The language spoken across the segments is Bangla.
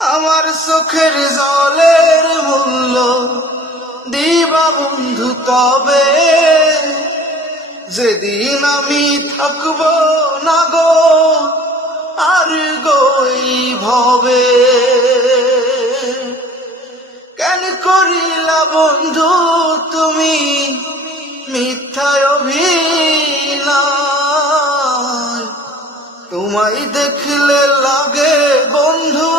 আমার চোখের জলের মূল্য দিবা বন্ধু তবে, যেদিন আমি থাকব না গো আর গই ভবে। কেন করিলা বন্ধু তুমি মিথ্যায় অভিনয়? তোমায় দেখলে লাগে বন্ধু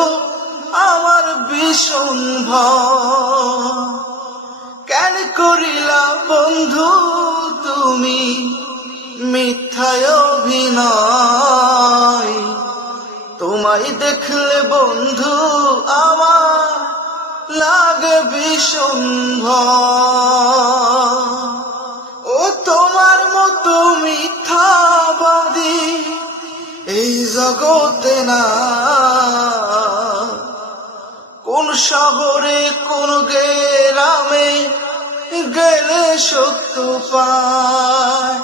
আমার ভীষণ ভয়। কেন করিলা বন্ধু তুমি মিথ্যায় অভিনয়? তোমায় দেখলে বন্ধু আমার লাগে ভীষণ ভয়। ও তোমার মতো মিথ্যাবাদী এই জগতে না, কোন শহরে কোন গ্রামে গেলে সত্য পায়।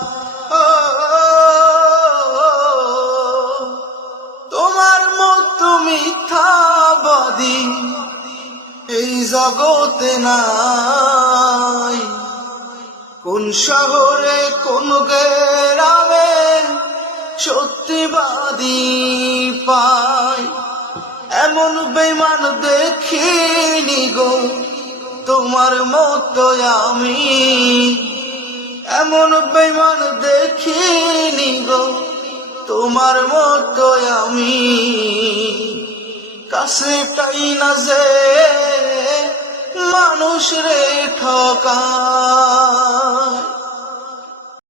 তোমার মতো মিথ্যাবাদী এই জগতে নাই, কোন শহরে কোন গ্রামে সত্যবাদী পায়। এমন বেঈমান দেখিনি গো তোমার মতো আমি, এমন বেঈমান দেখিনি গো তোমার মতো আমি। কাছে টাই না যে মানুষ রে ঠকায়।